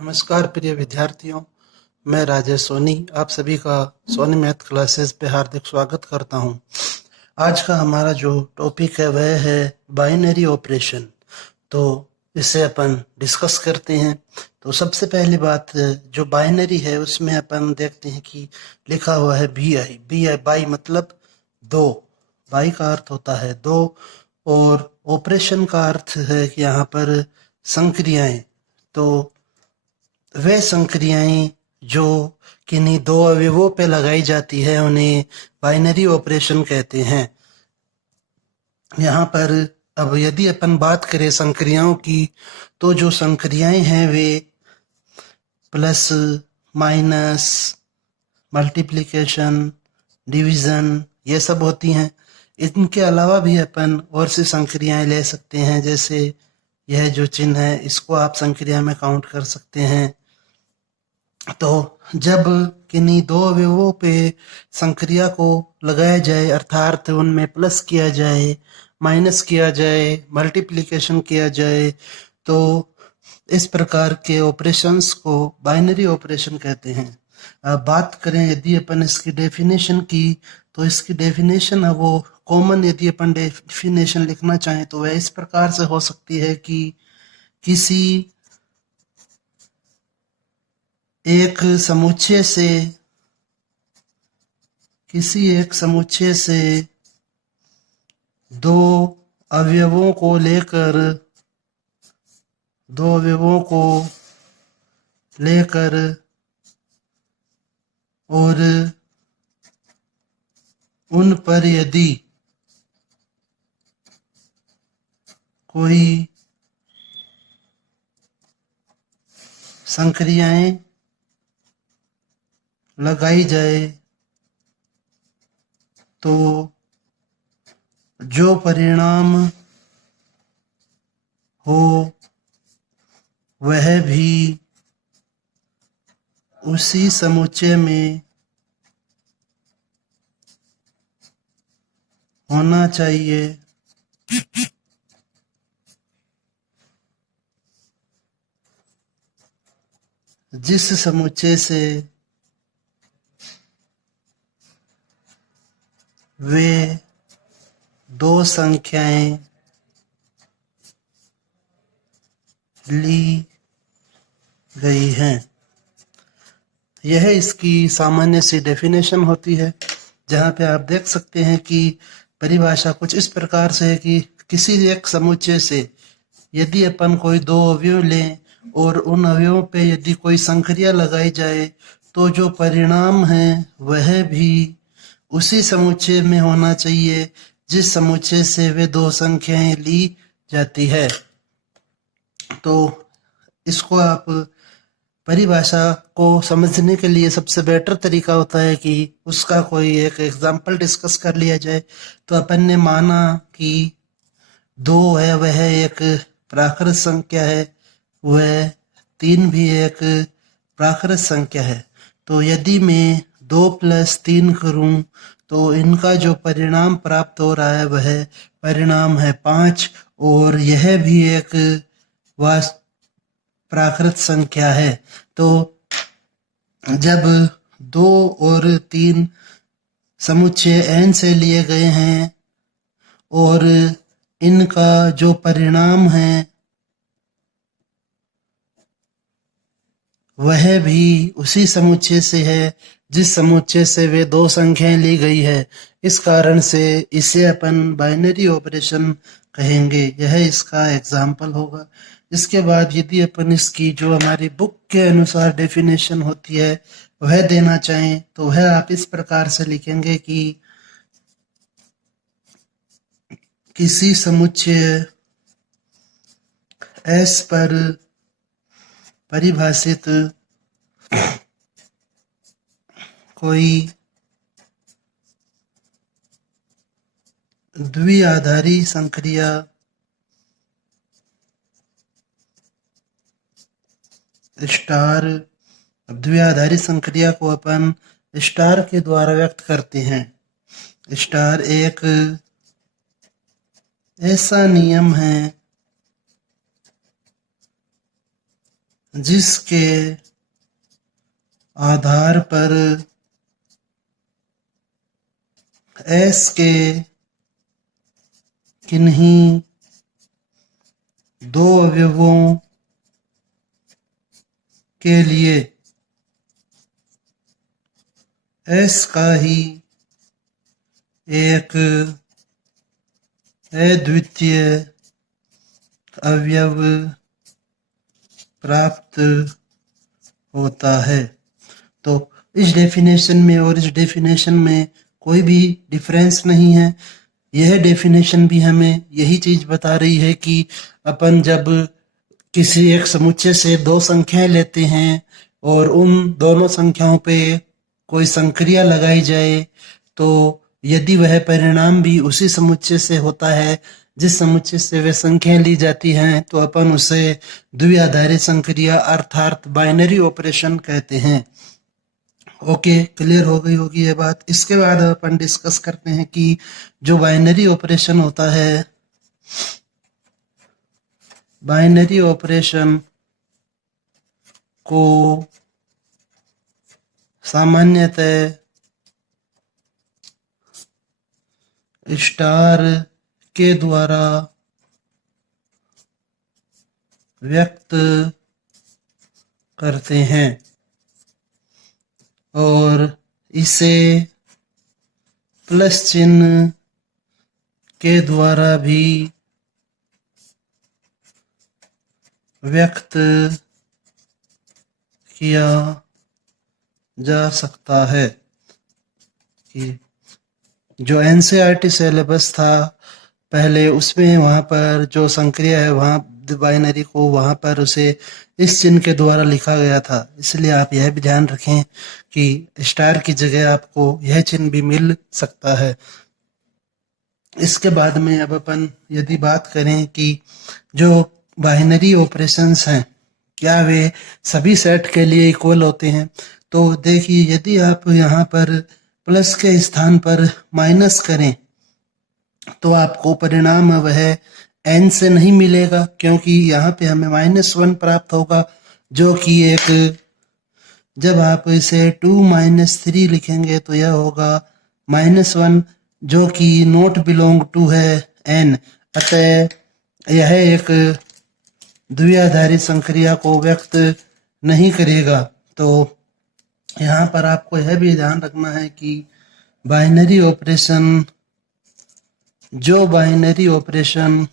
नमस्कार प्रिय विद्यार्थियों, मैं राजेश सोनी आप सभी का सोनी मैथ क्लासेस पे हार्दिक स्वागत करता हूं। आज का हमारा जो टॉपिक है वह है बाइनरी ऑपरेशन। तो इसे अपन डिस्कस करते हैं। तो सबसे पहली बात, जो बाइनरी है उसमें अपन देखते हैं कि लिखा हुआ है बी आई बाई मतलब दो। बाई का अर्थ होता है दो और ऑपरेशन का अर्थ है कि यहाँ पर संक्रियाएं। तो वे संक्रियाएं जो किन्हीं दो अवयवों पे लगाई जाती है उन्हें बाइनरी ऑपरेशन कहते हैं। यहाँ पर अब यदि अपन बात करें संक्रियाओं की, तो जो संक्रियाएं हैं way plus, minus, multiplication, division ये सब होती हैं। इनके अलावा भी अपन और सी संक्रियाएं ले सकते हैं, जैसे यह जो चिन्ह है इसको आप संक्रिया में काउंट कर सकते हैं। तो जब किन्हीं दो अवयवों पे संक्रिया को लगाया जाए, अर्थात उनमें प्लस किया जाए, माइनस किया जाए, मल्टीप्लिकेशन किया जाए, तो इस प्रकार के ऑपरेशंस को बाइनरी ऑपरेशन कहते हैं। अब बात करें यदि अपन इसकी डेफिनेशन की, तो इसकी डेफिनेशन है वो कॉमन, यदि अपन डेफिनेशन लिखना चाहें तो वह इस प्रकार से हो सकती है कि किसी एक समुच्चय से दो अवयवों को लेकर और उन पर यदि कोई संक्रियाएं लगाई जाए तो जो परिणाम हो वह भी उसी समुच्चय में होना चाहिए। जिस समुच्चय से वे दो संख्याएं ली गई हैं। यह इसकी सामान्य सी डेफिनेशन होती है, जहाँ पे आप देख सकते हैं कि परिभाषा कुछ इस प्रकार से है कि किसी एक समुच्चय से यदि अपन कोई दो अवयव लें और उन अवयवों पे यदि कोई संक्रिया लगाई जाए तो जो परिणाम है वह भी उसी समुच्चय में होना चाहिए जिस समुच्चय से वे दो संख्याएं ली जाती है। तो इसको आप परिभाषा को समझने के लिए सबसे बेटर तरीका होता है कि उसका कोई एक एग्जाम्पल डिस्कस कर लिया जाए। तो अपन ने माना कि दो है वह एक प्राकृत संख्या है, वह तीन भी एक प्राकृत संख्या है। तो यदि मैं 2 + 3 करूं तो इनका जो परिणाम प्राप्त हो रहा है वह परिणाम है 5, और यह भी एक प्राकृत संख्या है। तो जब 2 और 3 समुच्चय n से लिए गए हैं और इनका जो परिणाम है वह भी उसी समुच्चय से है जिस समुच्चय से वे दो संख्याएं ली गई है, इस कारण से इसे अपन बाइनरी ऑपरेशन कहेंगे। यह इसका एग्जाम्पल होगा। इसके बाद यदि अपन इसकी जो हमारी बुक के अनुसार डेफिनेशन होती है वह देना चाहें तो वह आप इस प्रकार से लिखेंगे कि किसी समुच्चय S पर परिभाषित कोई द्विआधारी संक्रिया स्टार, द्विआधारी संक्रिया को अपन स्टार के द्वारा व्यक्त करते हैं। स्टार एक ऐसा नियम है जिसके आधार पर S के किन्हीं दो अवयवों के लिए S का ही एक अद्वितीय अवयव प्राप्त होता है। तो इस डेफिनेशन में और इस डेफिनेशन में कोई भी डिफरेंस नहीं है। यह डेफिनेशन भी हमें यही चीज बता रही है कि अपन जब किसी एक समुच्चय से दो संख्याएं लेते हैं और उन दोनों संख्याओं पे कोई संक्रिया लगाई जाए, तो यदि वह परिणाम भी उसी समुच्चय से होता है जिस समुच्चय से वे संख्याएं ली जाती हैं, तो अपन उसे द्विआधारी संक्रिया अर्थात बाइनरी ऑपरेशन कहते हैं। ओके, क्लियर हो गई होगी ये बात। इसके बाद अपन डिस्कस करते हैं कि जो बाइनरी ऑपरेशन होता है, बाइनरी ऑपरेशन को सामान्यतः स्टार के द्वारा व्यक्त करते हैं और इसे प्लस चिन्ह के द्वारा भी व्यक्त किया जा सकता है। कि जो एनसीईआरटी सिलेबस था पहले, उसमें वहाँ पर जो संक्रिया है वहाँ बाइनरी को वहाँ पर उसे इस चिन्ह के द्वारा लिखा गया था। इसलिए आप यह भी ध्यान रखें कि स्टार की जगह आपको यह चिन्ह भी मिल सकता है। इसके बाद में अब अपन यदि बात करें कि जो बाइनरी ऑपरेशंस हैं क्या वे सभी सेट के लिए इक्वल होते हैं, तो देखिए यदि आप यहाँ पर प्लस के स्थान पर माइनस करें तो आपको परिणाम वह n से नहीं मिलेगा, क्योंकि यहाँ पे हमें -1 प्राप्त होगा, जो कि एक, जब आप इसे 2 - 3 लिखेंगे तो यह होगा -1, जो कि नॉट बिलोंग टू है n। अतः यह एक द्विआधारी संक्रिया को व्यक्त नहीं करेगा। तो यहाँ पर आपको यह भी ध्यान रखना है कि बाइनरी ऑपरेशन, जो बाइनरी ऑपरेशन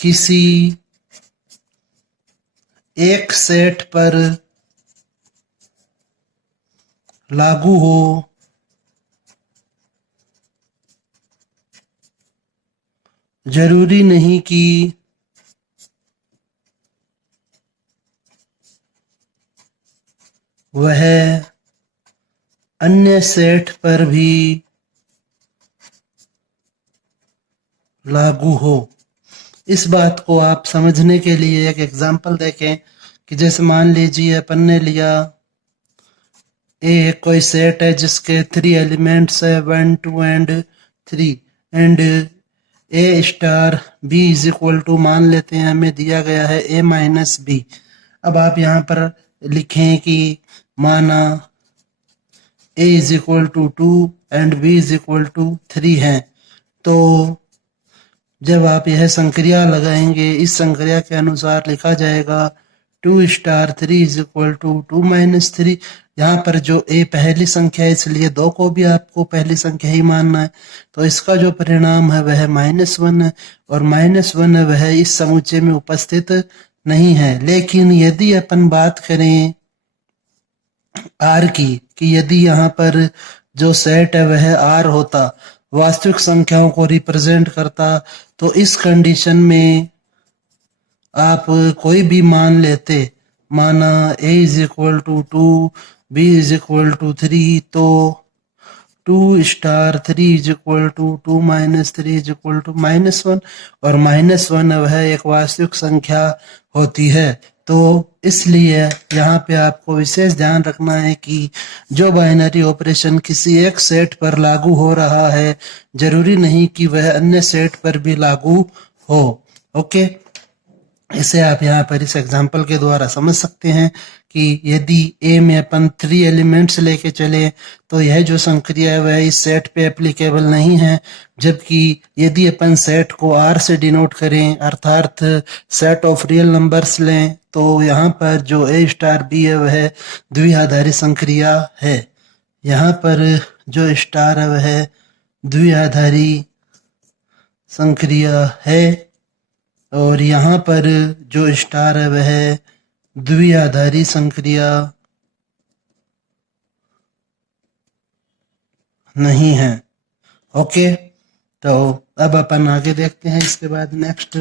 किसी एक सेट पर लागू हो, जरूरी नहीं कि वह अन्य सेट पर भी लागू हो। इस बात को आप समझने के लिए एक एग्जांपल देखें कि जैसे मान लीजिए अपन ने लिया एक कोई सेट है जिसके 3 एलिमेंट्स है 1 2 and 3 and A star B is equal to, मान लेते हैं हमें दिया गया है a माइनस बी। अब आप यहाँ पर लिखें कि माना a is equal to 2 and b is equal to 3 है, तो जब आप यह संक्रिया लगाएंगे इस संक्रिया के अनुसार लिखा जाएगा 2 star 3 is equal to 2 minus 3। यहाँ पर जो a पहली संख्या है इसलिए 2 को भी आपको पहली संख्या ही मानना है, तो इसका जो परिणाम है वह -1 है और -1 है वह इस समुच्चय में उपस्थित नहीं है। लेकिन यदि अपन बात करें r की, कि यदि यहाँ पर जो सेट है वह r होता, वास्तविक संख्याओं को रिप्रेजेंट करता, तो इस कंडीशन में आप कोई भी मान लेते, माना a is equal to 2 b is equal to 3, तो 2 star 3 is equal to 2 minus 3 is equal to -1 और -1 वह एक वास्तविक संख्या होती है। तो इसलिए यहाँ पे आपको विशेष ध्यान रखना है कि जो बाइनरी ऑपरेशन किसी एक सेट पर लागू हो रहा है जरूरी नहीं कि वह अन्य सेट पर भी लागू हो। ओके, इसे आप यहाँ पर इस एग्जाम्पल के द्वारा समझ सकते हैं कि यदि ए में अपन 3 एलिमेंट्स लेके चले तो यह जो संक्रिया है वह इस सेट पे एप्लीकेबल नहीं है, जबकि यदि अपन सेट को आर से डिनोट करें अर्थात सेट ऑफ रियल नंबर्स लें तो यहाँ पर जो ए स्टार बी है वह द्विआधारी संक्रिया है। यहाँ पर जो स्टार है वह द्विआधारी संक्रिया है और यहाँ पर जो स्टार है वह द्विआधारी संक्रिया नहीं है। ओके, तो अब अपन आगे देखते हैं इसके बाद नेक्स्ट।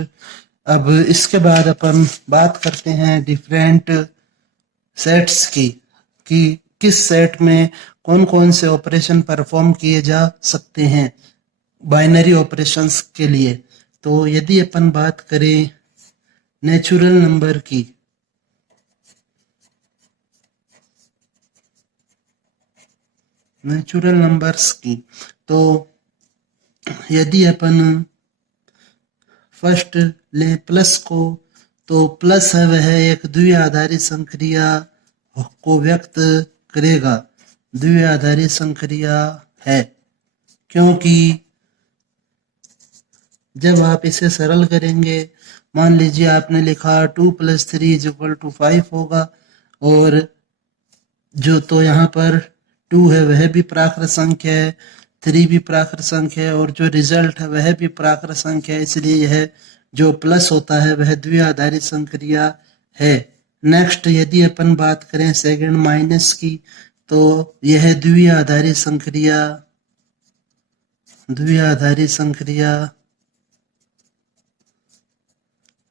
अब इसके बाद अपन बात करते हैं डिफरेंट सेट्स की कि किस सेट में कौन कौन से ऑपरेशन परफॉर्म किए जा सकते हैं बाइनरी ऑपरेशंस के लिए। तो यदि अपन बात करें नेचुरल नंबर की, नेचुरल नंबर्स की, तो यदि अपन फर्स्ट ले प्लस को, तो प्लस है वह एक द्विआधारी संक्रिया को व्यक्त करेगा, द्विआधारी संक्रिया है, क्योंकि जब आप इसे सरल करेंगे मान लीजिए आपने लिखा 2 + 3 = 5 होगा और जो तो यहाँ पर 2 है वह भी प्राकृत संख्या है, 3 भी प्राकृत संख्या है और जो रिजल्ट है वह भी प्राकृत संख्या है, इसलिए यह जो प्लस होता है वह द्विआधारी संक्रिया है। नेक्स्ट यदि अपन बात करें सेकंड माइनस की, तो यह द्विआधारी संक्रिया, द्विआधारी संक्रिया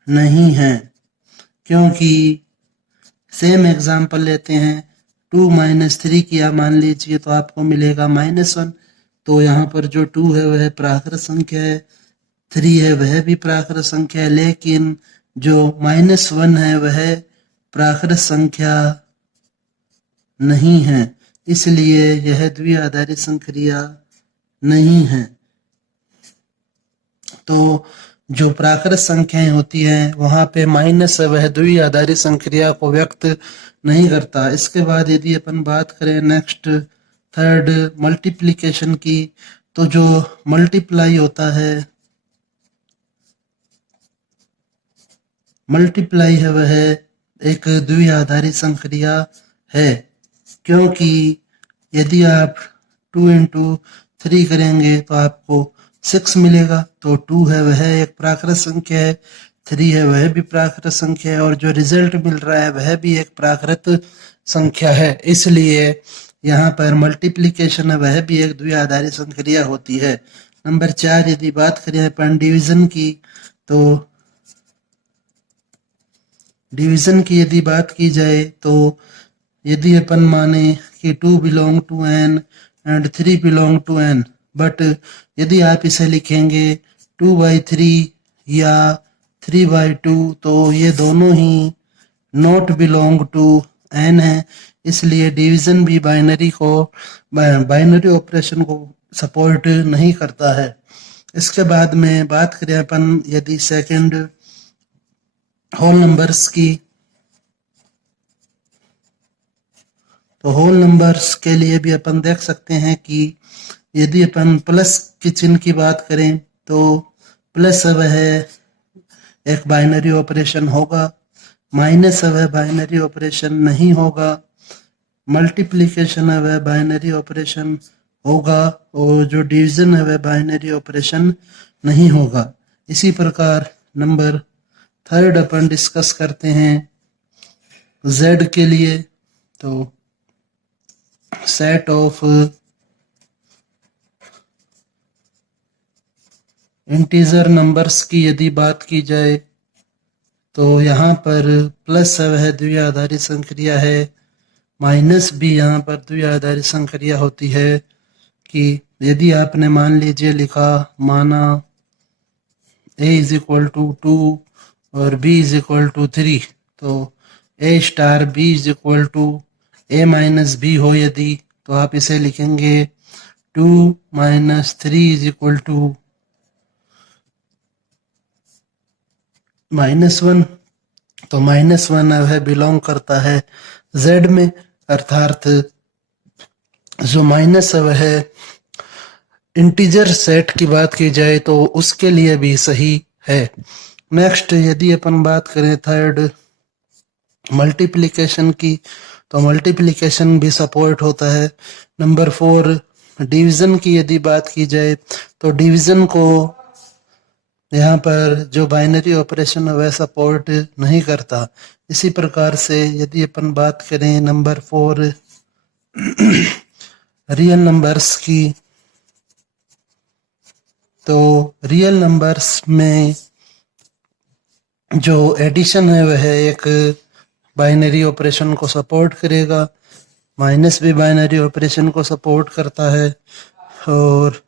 नहीं है, क्योंकि सेम एग्जांपल लेते हैं 2 - 3 किया मान लीजिए तो आपको मिलेगा -1, तो यहाँ पर जो 2 है वह प्राकृत संख्या है, 3 है वह भी प्राकृत संख्या है, लेकिन जो -1 है वह प्राकृत संख्या नहीं है, इसलिए यह द्विआधारी संक्रिया नहीं है। तो जो प्राकृत संख्याएं होती हैं वहां पे माइनस है वह द्विआधारी संक्रिया को व्यक्त नहीं करता। इसके बाद यदि अपन बात करें नेक्स्ट थर्ड मल्टीप्लिकेशन की, तो जो मल्टीप्लाई होता है, मल्टीप्लाई है वह एक द्विआधारी संक्रिया है, क्योंकि यदि आप 2 × 3 करेंगे तो आपको 6 मिलेगा, तो 2 है वह एक प्राकृत संख्या है, 3 है वह भी प्राकृत संख्या है और जो रिजल्ट मिल रहा है वह भी एक प्राकृत संख्या है, इसलिए यहाँ पर मल्टीप्लिकेशन है वह भी एक द्विआधारी संक्रिया होती है। नंबर 4 यदि बात करें अपन डिवीजन की, तो डिवीजन की यदि बात की जाए तो यदि अपन माने कि 2 belong to n and 3 belong to n, but यदि आप इसे लिखेंगे 2/3 या 3/2 तो ये दोनों ही नॉट बिलोंग टू n है, इसलिए डिवीजन भी बाइनरी ऑपरेशन को सपोर्ट नहीं करता है। इसके बाद में बात करें अपन यदि सेकंड होल नंबर्स की, तो होल नंबर्स के लिए भी अपन देख सकते हैं कि यदि अपन प्लस के चिन्ह की बात करें तो प्लस वह एक बाइनरी ऑपरेशन होगा, माइनस वह बाइनरी ऑपरेशन नहीं होगा, मल्टीप्लिकेशन है वह बाइनरी ऑपरेशन होगा और जो डिवीजन है वह बाइनरी ऑपरेशन नहीं होगा। इसी प्रकार नंबर थर्ड अपन डिस्कस करते हैं z के लिए, तो सेट ऑफ इंटीजर नंबर्स की यदि बात की जाए तो यहाँ पर प्लस है वह द्विआधारी संक्रिया है, माइनस भी यहाँ पर द्विआधारी संक्रिया होती है कि यदि आपने मान लीजिए लिखा माना a = 2 और b = 3, तो A star B is equal to A minus B हो यदि, तो आप इसे लिखेंगे 2 माइनस 3 इज इक्वल टू -1। तो -1 वह बिलोंग करता है z में, अर्थात जो माइनस है वह इंटीजर सेट की बात की जाए तो उसके लिए भी सही है। नेक्स्ट यदि अपन बात करें थर्ड मल्टीप्लिकेशन की, तो मल्टीप्लिकेशन भी सपोर्ट होता है। नंबर 4 डिवीजन की यदि बात की जाए तो डिवीजन को यहाँ पर जो बाइनरी ऑपरेशन है वह सपोर्ट नहीं करता। इसी प्रकार से यदि अपन बात करें नंबर 4 रियल नंबर्स की, तो रियल नंबर्स में जो एडिशन है वह एक बाइनरी ऑपरेशन को सपोर्ट करेगा, माइनस भी बाइनरी ऑपरेशन को सपोर्ट करता है और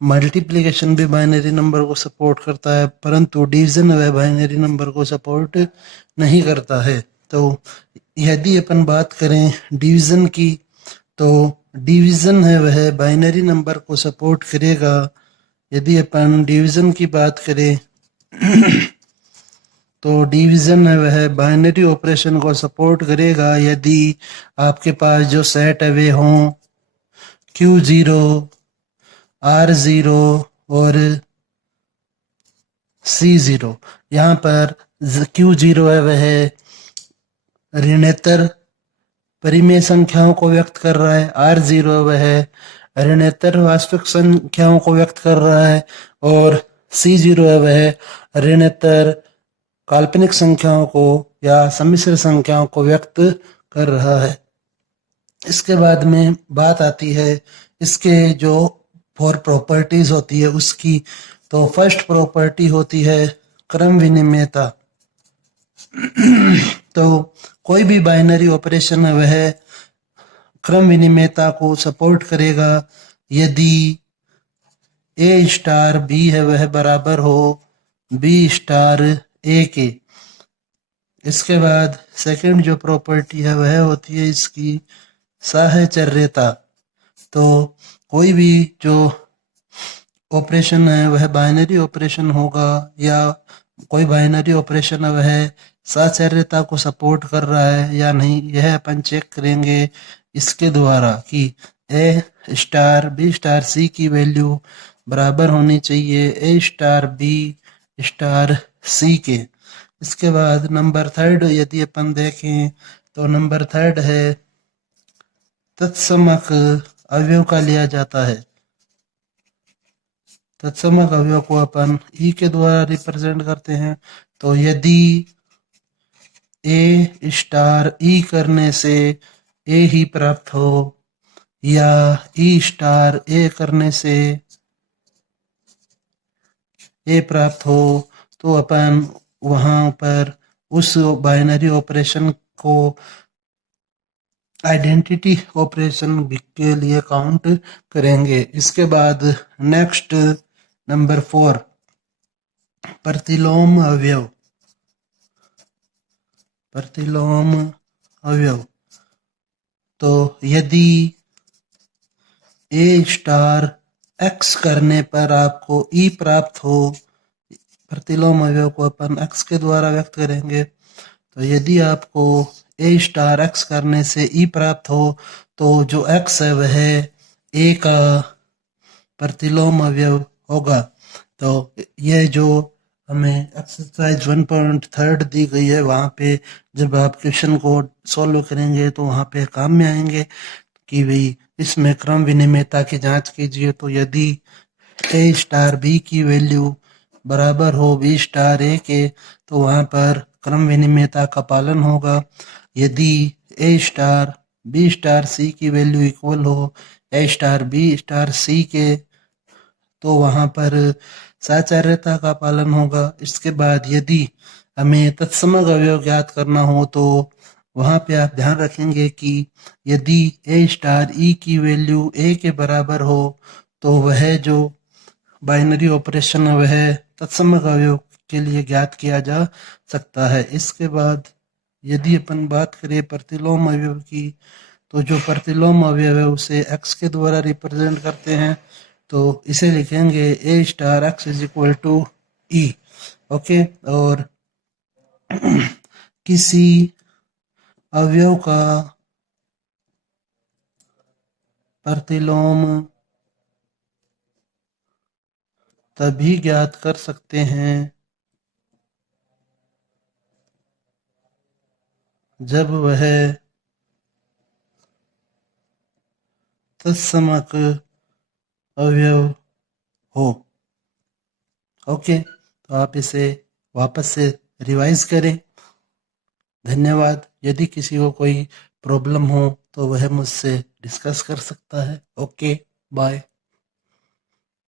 मल्टीप्लिकेशन भी बाइनरी नंबर को सपोर्ट करता है, परंतु डिवीजन वह बाइनरी नंबर को सपोर्ट नहीं करता है। तो यदि अपन बात करें डिवीजन की, तो डिवीजन है वह बाइनरी नंबर को सपोर्ट करेगा। यदि अपन डिवीजन की बात करें तो डिवीजन है वह बाइनरी ऑपरेशन को सपोर्ट करेगा यदि आपके पास जो सेट है वे हों Q0, R0 और C0। यहाँ पर Q0 है वह ऋणोत्तर परिमेय संख्याओं को व्यक्त कर रहा है, R0 वह ऋणोत्तर वास्तविक संख्याओं को व्यक्त कर रहा है और C0 है वह ऋणोत्तर काल्पनिक संख्याओं को या सम्मिश्र संख्याओं को व्यक्त कर रहा है। इसके बाद में बात आती है इसके जो 4 प्रॉपर्टीज होती है उसकी। तो फर्स्ट प्रॉपर्टी होती है क्रम विनिमेयता। तो कोई भी बाइनरी ऑपरेशन है वह क्रम विनिमेयता को सपोर्ट करेगा यदि A स्टार B है वह बराबर हो B स्टार A के। इसके बाद सेकंड जो प्रॉपर्टी है वह होती है इसकी साहचर्यता। तो कोई भी जो ऑपरेशन है वह बाइनरी ऑपरेशन होगा या कोई बाइनरी ऑपरेशन है वह साहचर्यता को सपोर्ट कर रहा है या नहीं, यह अपन चेक करेंगे इसके द्वारा कि A star B star C की वैल्यू बराबर होनी चाहिए A star B star C के। इसके बाद नंबर थर्ड यदि अपन देखें तो नंबर थर्ड है तत्समक अवयव का लिया जाता है। तत्समक अवयव को अपन ई के द्वारा रिप्रेजेंट करते हैं। तो यदि ए स्टार ई करने से ए ही प्राप्त हो या ई स्टार ए करने से ए प्राप्त हो, तो अपन वहां पर उस बाइनरी ऑपरेशन को आइडेंटिटी ऑपरेशन के लिए काउंट करेंगे। इसके बाद नेक्स्ट नंबर 4 प्रतिलोम अवयव। प्रतिलोम अवयव, तो यदि A स्टार X करने पर आपको E प्राप्त हो, प्रतिलोम अवयव को अपन X के द्वारा व्यक्त करेंगे। तो यदि आपको A स्टार X करने से E प्राप्त हो तो जो X है वह A का प्रतिलोम अवयव होगा। तो यह जो हमें एक्सरसाइज 1.3 दी गई है वहाँ पे जब आप क्वेश्चन को सॉल्व करेंगे तो वहाँ पे काम में आएंगे कि भाई इसमें क्रम विनिमेयता की जांच कीजिए। तो यदि A स्टार B की वैल्यू बराबर हो B स्टार A के तो वहाँ पर क्रम विनिमेयता का पालन होगा। यदि A star B star C की वैल्यू इक्वल हो A star B star C के तो वहाँ पर साचार्यता का पालन होगा। इसके बाद यदि हमें तत्समक अवयव ज्ञात करना हो तो वहाँ पे आप ध्यान रखेंगे कि यदि A स्टार E की वैल्यू A के बराबर हो तो वह जो बाइनरी ऑपरेशन है वह तत्समक अवयव के लिए ज्ञात किया जा सकता है। इसके बाद यदि अपन बात करें प्रतिलोम अवयव की, तो जो प्रतिलोम अवयव है उसे x के द्वारा रिप्रेजेंट करते हैं, तो इसे लिखेंगे a star x is equal to E. Okay, और किसी अवयव का प्रतिलोम तभी ज्ञात कर सकते हैं जब वह तत्समक अवयव हो। ओके, तो आप इसे वापस से रिवाइज करें। धन्यवाद। यदि किसी को कोई प्रॉब्लम हो तो वह मुझसे डिस्कस कर सकता है। Okay, bye.